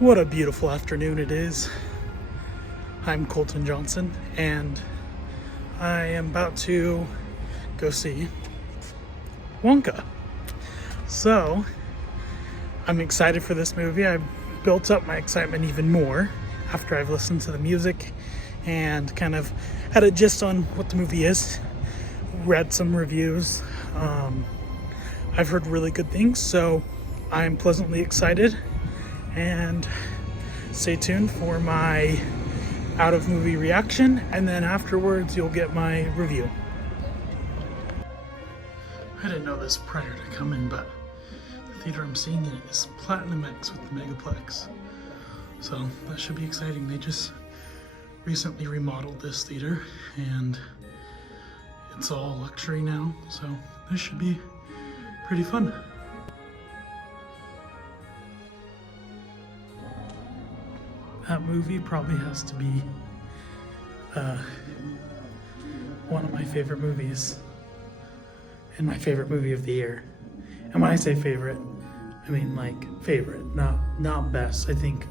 What a beautiful afternoon it is. I'm Colton Johnson, and I am about to go see Wonka. So, I'm excited for this movie. I've built up my excitement even more after I've listened to the music and kind of had a gist on what the movie is. Read some reviews. I've heard really good things, so I'm pleasantly excited. And stay tuned for my out of movie reaction, and then afterwards you'll get my review. I didn't know this prior to coming, but the theater I'm seeing in is Platinum X with the Megaplex. So that should be exciting. They just recently remodeled this theater and it's all luxury now, so this should be pretty fun. That movie probably has to be one of my favorite movies and my favorite movie of the year. And when I say favorite, I mean like favorite, not best. I think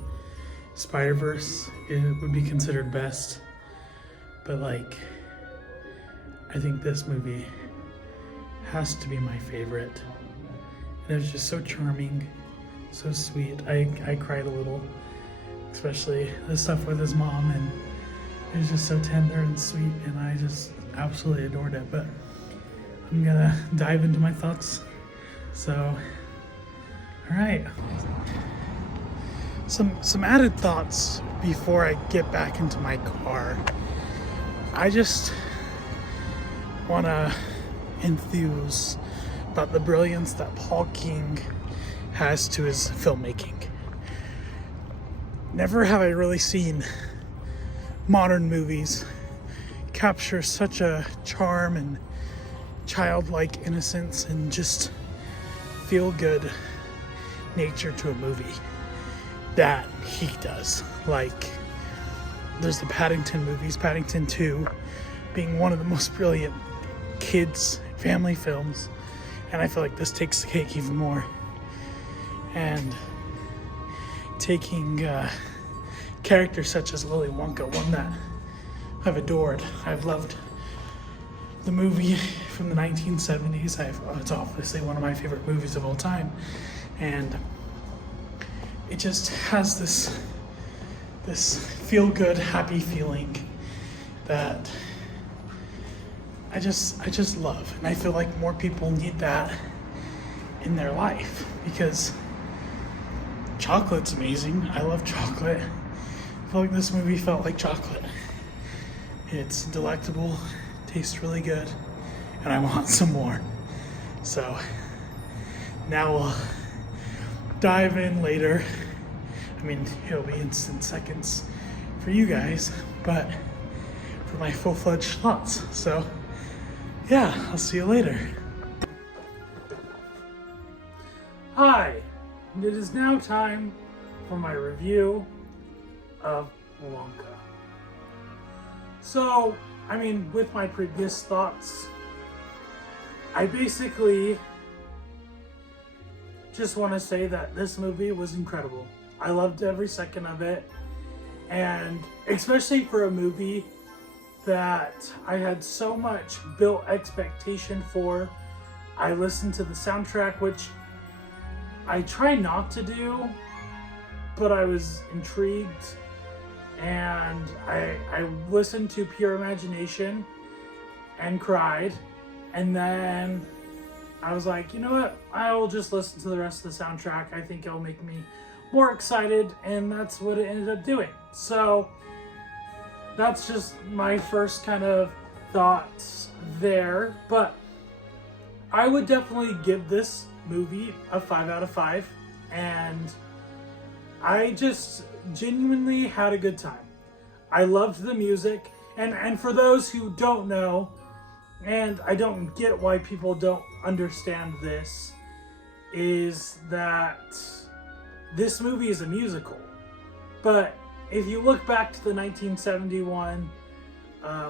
Spider-Verse would be considered best, but like I think this movie has to be my favorite. And it was just so charming, so sweet. I cried a little, especially the stuff with his mom, and it was just so tender and sweet, and I just absolutely adored it. But I'm gonna dive into my thoughts. So, all right. Some added thoughts before I get back into my car. I just wanna enthuse about the brilliance that Paul King has to his filmmaking. Never have I really seen modern movies capture such a charm and childlike innocence and just feel good nature to a movie that he does. Like, there's the Paddington movies, Paddington 2 being one of the most brilliant kids family films, and I feel like this takes the cake even more. And taking characters such as Willy Wonka, one that I've adored. I've loved the movie from the 1970s. It's obviously one of my favorite movies of all time, and it just has this feel-good, happy feeling that I just love, and I feel like more people need that in their life because chocolate's amazing. I love chocolate. I feel like this movie felt like chocolate. It's delectable, tastes really good, and I want some more. So now we'll dive in later. I mean, it'll be instant seconds for you guys, but for my full-fledged thoughts. So yeah, I'll see you later. Hi. And it is now time for my review of Wonka. So, I mean, with my previous thoughts, I basically just want to say that this movie was incredible. I loved every second of it, and especially for a movie that I had so much built expectation for. I listened to the soundtrack, which I try not to do, but I was intrigued, and I listened to Pure Imagination and cried, and then I was like, you know what, I will just listen to the rest of the soundtrack. I think it'll make me more excited, and that's what it ended up doing. So that's just my first kind of thoughts there, but I would definitely give this movie a 5 out of 5, and I just genuinely had a good time. I loved the music, and for those who don't know, and I don't get why people don't understand this, is that this movie is a musical. But if you look back to the 1971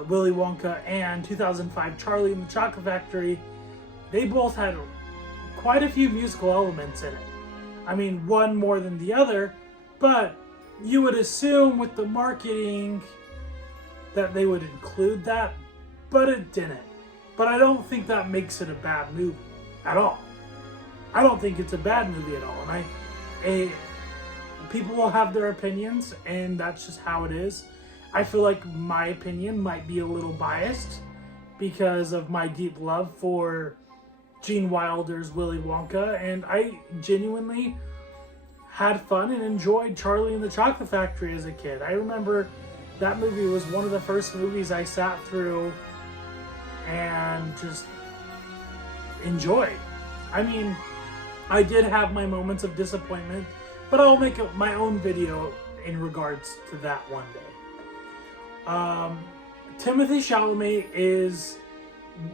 Willy Wonka and 2005 Charlie and the Chocolate Factory, they both had quite a few musical elements in it. I mean, one more than the other, But you would assume with the marketing that they would include that, but it didn't. But I don't think that makes it a bad movie at all. I don't think it's a bad movie at all. And people will have their opinions, and that's just how it is. I feel like my opinion might be a little biased because of my deep love for Gene Wilder's Willy Wonka, and I genuinely had fun and enjoyed Charlie and the Chocolate Factory as a kid. I remember that movie was one of the first movies I sat through and just enjoyed. I mean, I did have my moments of disappointment, but I'll make my own video in regards to that one day. Timothée Chalamet is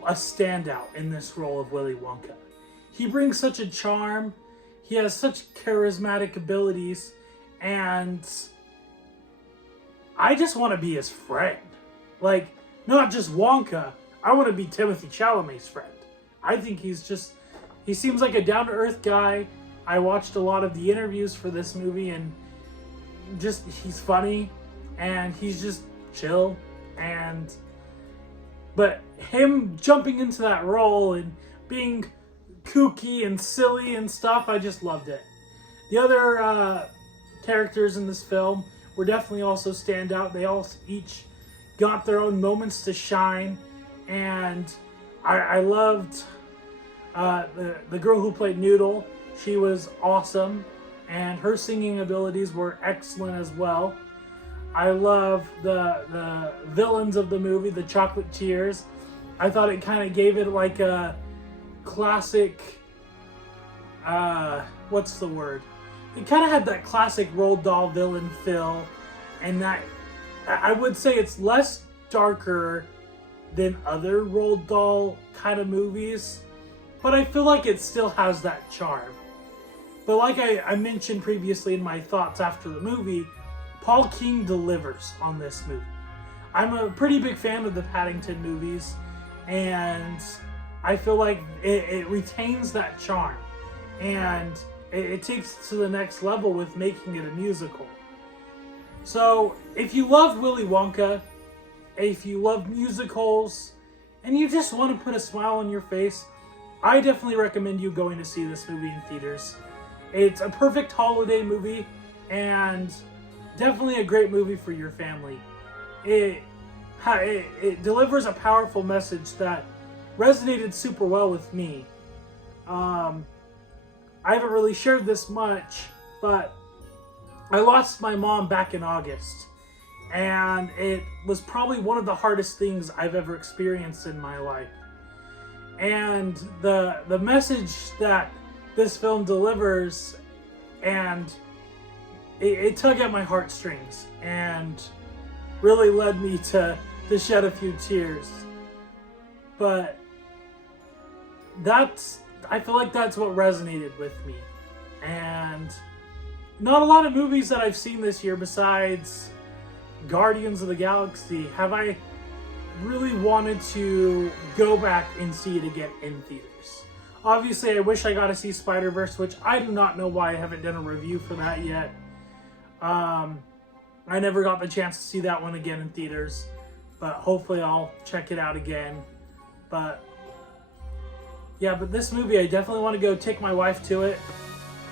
a standout in this role of Willy Wonka. He brings such a charm, he has such charismatic abilities, and I just want to be his friend. Like, not just Wonka, I want to be Timothée Chalamet's friend. I think he seems like a down-to-earth guy. I watched a lot of the interviews for this movie, and he's funny, and he's just chill, but him jumping into that role and being kooky and silly and stuff, I just loved it. The other characters in this film were definitely also stand out. They all each got their own moments to shine, and I loved the girl who played Noodle. She was awesome, and her singing abilities were excellent as well. I love the villains of the movie, the Chocolatiers. I thought it kind of gave it like a classic, what's the word? It kind of had that classic Roald Dahl villain feel, and that, I would say it's less darker than other Roald Dahl kind of movies, but I feel like it still has that charm. But like I mentioned previously in my thoughts after the movie, Paul King delivers on this movie. I'm a pretty big fan of the Paddington movies, and I feel like it retains that charm, and it takes it to the next level with making it a musical. So if you love Willy Wonka, if you love musicals, and you just want to put a smile on your face, I definitely recommend you going to see this movie in theaters. It's a perfect holiday movie, and definitely a great movie for your family. It delivers a powerful message that resonated super well with me. I haven't really shared this much, but I lost my mom back in August, and it was probably one of the hardest things I've ever experienced in my life. And the message that this film delivers, and it tugged at my heartstrings and really led me to shed a few tears. But I feel like that's what resonated with me. And not a lot of movies that I've seen this year besides Guardians of the Galaxy have I really wanted to go back and see it again in theaters. Obviously, I wish I got to see Spider-Verse, which I do not know why I haven't done a review for that yet. I never got the chance to see that one again in theaters, but hopefully I'll check it out again. But yeah, but this movie, I definitely want to go take my wife to it.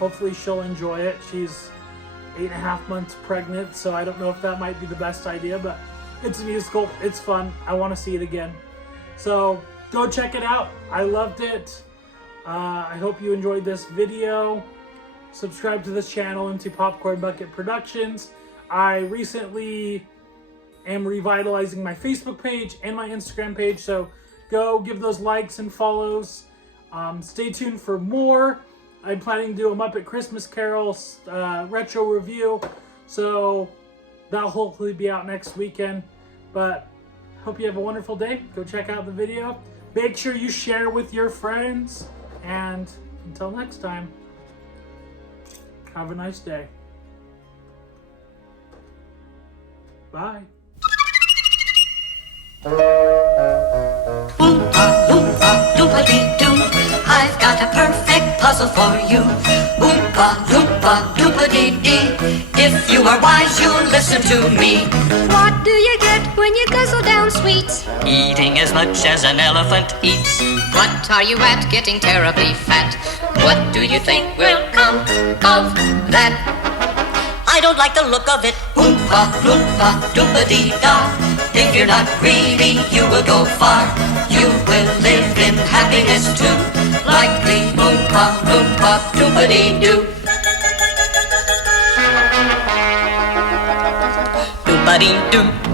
Hopefully she'll enjoy it. She's 8.5 months pregnant, so I don't know if that might be the best idea, but it's a musical, it's fun, I want to see it again. So go check it out. I loved it. I hope you enjoyed this video. Subscribe to this channel, Empty Popcorn Bucket Productions. I recently am revitalizing my Facebook page and my Instagram page, so go give those likes and follows. Stay tuned for more. I'm planning to do a Muppet Christmas Carol retro review, so that'll hopefully be out next weekend. But hope you have a wonderful day. Go check out the video. Make sure you share with your friends. And until next time, have a nice day. Bye. Oompa, loompa, loompa-dee-doo, I've got a perfect puzzle for you. Oompa, loompa, loompa-dee-doo. dee-dee-dee. If you are wise, you'll listen to me. What do you get when you guzzle down sweets? Eating as much as an elephant eats. What are you at, getting terribly fat? What do you think will come of that? I don't like the look of it. Oompa, loompa, doompa-dee-da. If you're not greedy, you will go far. You will live in happiness too. Likely Oompa, loompa, doompa-dee-doo. Doompa-dee-doo.